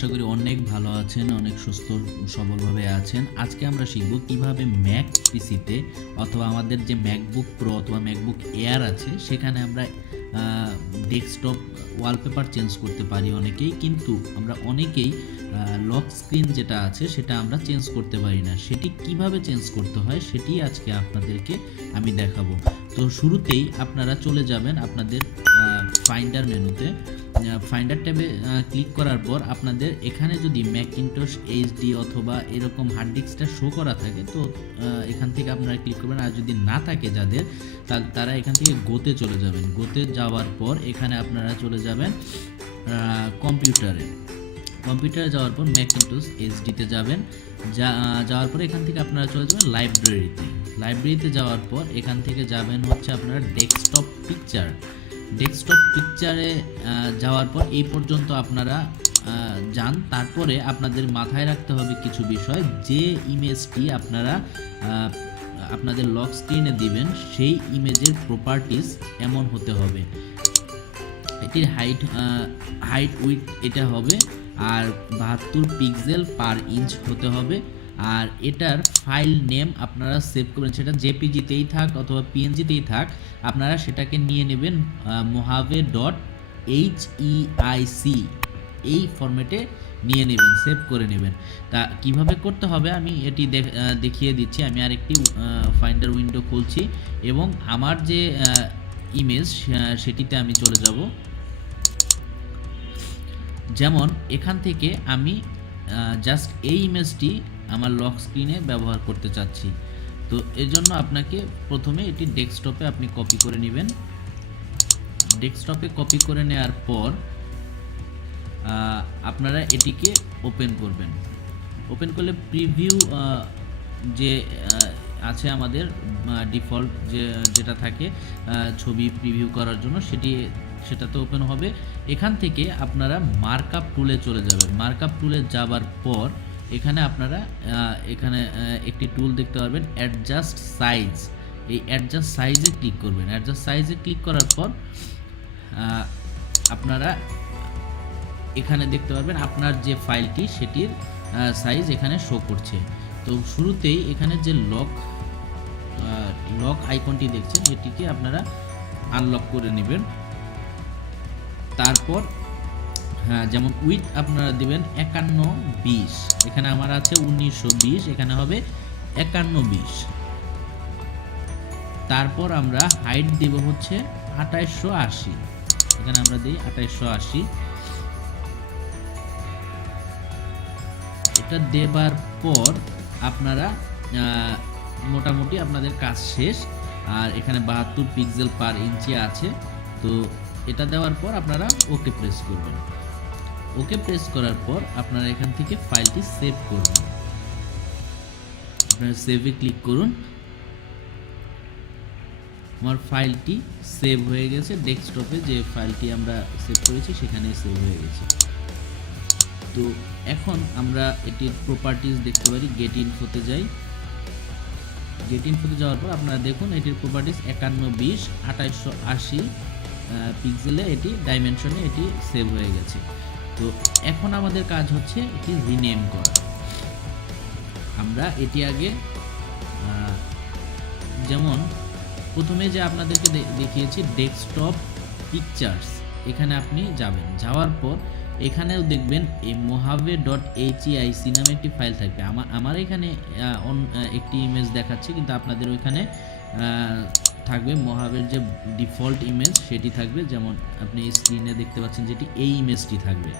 আশা করি অনেক ভালো আছেন, অনেক সুস্থ সবলভাবে আছেন। আজকে আমরা শিখব কিভাবে ম্যাক পিসিতে অথবা আমাদের যে ম্যাকবুক প্রো অথবা ম্যাকবুক এয়ার আছে সেখানে আমরা ডেস্কটপ ওয়ালপেপার চেঞ্জ করতে পারি অনেকেই, কিন্তু আমরা অনেকেই লক স্ক্রিন যেটা আছে সেটা আমরা চেঞ্জ করতে পারি না। সেটি কিভাবে চেঞ্জ করতে হয় সেটি আজকে আপনাদেরকে আমি দেখাবো। তো শুরুতেই আপনারা চলে যাবেন আপনাদের ফাইন্ডার মেনুতে। ফাইন্ডার ট্যাবে ক্লিক করার পর আপনাদের এখানে যদি ম্যাকিনটশ এইচডি অথবা এরকম হার্ড ডিস্কটা শো করা থাকে তো এখান থেকে আপনারা ক্লিক করবেন। আর যদি না থাকে যাদের, তারা এখান থেকে গোতে চলে যাবেন। গোতে যাওয়ার পর এখানে আপনারা চলে যাবেন কম্পিউটারে যাওয়ার পর ম্যাকিনটশ এইচডিতে যাবেন। যাওয়ার পর এখান থেকে আপনারা চলে যাবেন লাইব্রেরিতে যাওয়ার পর এখান থেকে যাবেন হচ্ছে আপনারা ডেস্কটপ পিকচারে যাওয়ার পর এই পর্যন্ত আপনারা যান। তারপরে আপনাদের মাথায় রাখতে হবে কিছু বিষয়, যে ইমেজটি আপনারা আপনাদের লক স্ক্রিনে দিবেন সেই ইমেজের প্রপার্টিজ এমন হতে হবে। এটির হাইট উইডথ এটা হবে আর 72 পিক্সেল পার ইঞ্চ হতে হবে। আর এটার ফাইল নেম আপনারা সেভ করবেন, সেটা জেপিজিতেই থাক অথবা পিএনজিতেই থাক, আপনারা সেটাকে নিয়ে নেবেন mohave.heic এই ফরম্যাটে নিয়ে নেবেন, সেভ করে নেবেন। তা কিভাবে করতে হবে আমি এটি দেখিয়ে দিচ্ছি। আমি আরেকটি ফাইন্ডার উইন্ডো খুলছি এবং আমার যে ইমেজ সেটিতে আমি চলে যাব। যেমন এখান থেকে আমি জাস্ট এই ইমেজটি আমার লক স্ক্রিনে ব্যবহার করতে চাচ্ছি। তো এর জন্য আপনাকে প্রথমে এটি ডেস্কটপে আপনি কপি করে নেবেন। ডেস্কটপে কপি করে নেওয়ার পর আপনারা এটিকে ওপেন করবেন। ওপেন করলে প্রিভিউ যে আছে আমাদের ডিফল্ট যেটা থাকে ছবি প্রিভিউ করার জন্য সেটাতে ওপেন হবে। এখান থেকে আপনারা মার্কআপ টুলে চলে যাবেন। মার্কআপ টুলে যাবার পর এখানে আপনারা একটি টুল দেখতে পারবেন অ্যাডজাস্ট সাইজ। এই অ্যাডজাস্ট সাইজে ক্লিক করবেন। অ্যাডজাস্ট সাইজে ক্লিক করার পর আপনারা এখানে দেখতে পারবেন আপনার যে ফাইলটি সেটির সাইজ এখানে শো করছে। তো শুরুতেই এখানে যে লক আইকনটি দেখছেন এটিকে আপনারা আনলক করে নেবেন। তারপর যেমন উইথ আপনারা দিবেন 5120, এখানে আমার আছে 1920, এখানে হবে 5120। তারপর আমরা হাইট দিব হচ্ছে 2880, এখানে আমরা দিই 2880। এটা দেবার পর আপনারা মোটামুটি আপনাদের কাজ শেষ। আর এখানে 72 পিক্সেল পার ইঞ্চি আছে। তো এটা দেওয়ার পর আপনারা ওকে প্রেস করবেন। ওকে প্রেস করার পর আপনারা এখান থেকে ফাইলটি সেভ করবেন। আপনারা সেভে ক্লিক করুন। আমার ফাইলটি সেভ হয়ে গেছে। ডেস্কটপে যে ফাইলটি আমরা সেভ করেছি সেখানে সেভ হয়ে গেছে। তো এখন আমরা এটির প্রপার্টিজ দেখতে পারি। গেট ইনফোতে যাই। গেট ইনফোতে যাওয়ার পর আপনারা দেখুন এটির প্রপার্টিজ 5120 2880 পিক্সেলে এটি ডাইমেনশনে এটি সেভ হয়ে গেছে। তো এখন আমাদের কাজ হচ্ছে এটি রিনেম করা। আমরা এটি আগে যেমন প্রথমে যে আপনাদেরকে দেখিয়েছি ডেস্কটপ পিকচার্স, এখানে আপনি যাবেন। যাওয়ার পর এখানেও দেখবেন এই mohave.heic নামে একটি ফাইল থাকবে। আমার এখানে একটি ইমেজ দেখাচ্ছে, কিন্তু আপনাদের ওইখানে থাকবে মহাবের যে ডিফল্ট ইমেজ সেটি থাকবে। যেমন আপনি স্ক্রিনে দেখতে পাচ্ছেন যেটি এই ইমেজটি থাকবে।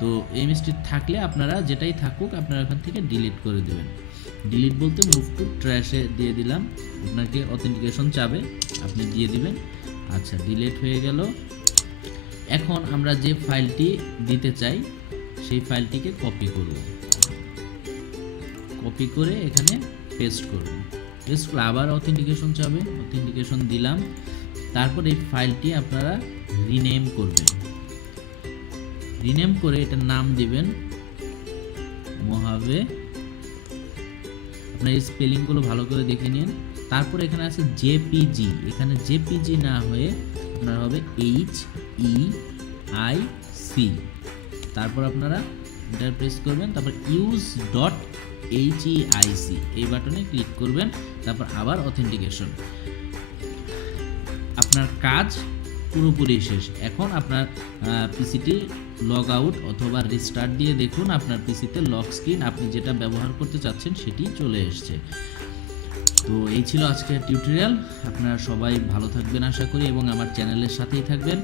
তো এই ইমেজটি থাকলে আপনারা যেটাই থাকুক আপনারা এখান থেকে ডিলিট করে দেবেন। ডিলিট বলতে মুভ টু ট্র্যাশে দিয়ে দিলাম। আপনাকে অথেন্টিকেশন চাবে, আপনি দিয়ে দিবেন। আচ্ছা, ডিলিট হয়ে গেল। এখন আমরা যে ফাইলটি দিতে চাই সেই ফাইলটিকে কপি করব। কপি করে এখানে পেস্ট করব। পেস্ট করে আবার অথেন্টিকেশন চাবে, অথেন্টিকেশন দিলাম। তারপর এই ফাইলটি আপনারা রিনেম করবেন। রিনেম করে এটার নাম দিবেন mohave। আপনার এই স্পেলিংগুলো ভালো করে দেখে নিন। তারপর এখানে আছে জেপিজি, এখানে জেপিজি না হয়ে আপনার হবে HEIC। তারপর আপনারা এন্টার প্রেস করবেন, তারপর ইউজ ডট HEIC এই বাটনে ক্লিক করবেন, তারপর আবার অথেন্টিকেশন। আপনার কাজ পুরোপুরি শেষ। এখন আপনার পিসিটি লগ আউট অথবা রিস্টার্ট দিয়ে দেখুন আপনার পিসিতে লক স্ক্রিন আপনি যেটা ব্যবহার করতে চাচ্ছেন সেটি চলে এসেছে। তো এই ছিল আজকের টিউটোরিয়াল। আপনারা সবাই ভালো থাকবেন আশা করি এবং আমার চ্যানেলের সাথেই থাকবেন।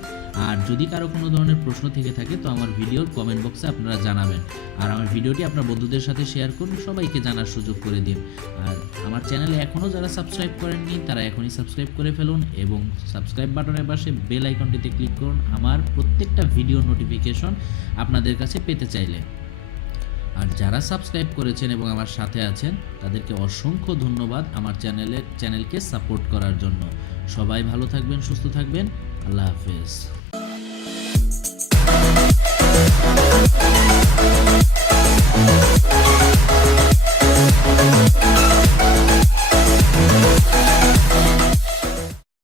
আর যদি কারো কোনো ধরনের প্রশ্ন থেকে থাকে তো আমার ভিডিওর কমেন্ট বক্সে আপনারা জানাবেন। আর আমার ভিডিওটি আপনার বন্ধুদের সাথে শেয়ার করুন, সবাইকে জানার সুযোগ করে দিন। আর আমার চ্যানেলে এখনও যারা সাবস্ক্রাইব করেননি তারা এখনই সাবস্ক্রাইব করে ফেলুন এবং সাবস্ক্রাইব বাটনের পাশে বেল আইকনটিতে ক্লিক করুন আমার প্রত্যেকটা ভিডিও নোটিফিকেশন আপনাদের কাছে পেতে চাইলে। আর যারা সাবস্ক্রাইব করেছেন এবং আমার সাথে আছেন তাদেরকে অসংখ্য ধন্যবাদ আমার চ্যানেলকে সাপোর্ট করার জন্য। সবাই ভালো থাকবেন, সুস্থ থাকবেন। আল্লাহ হাফেজ।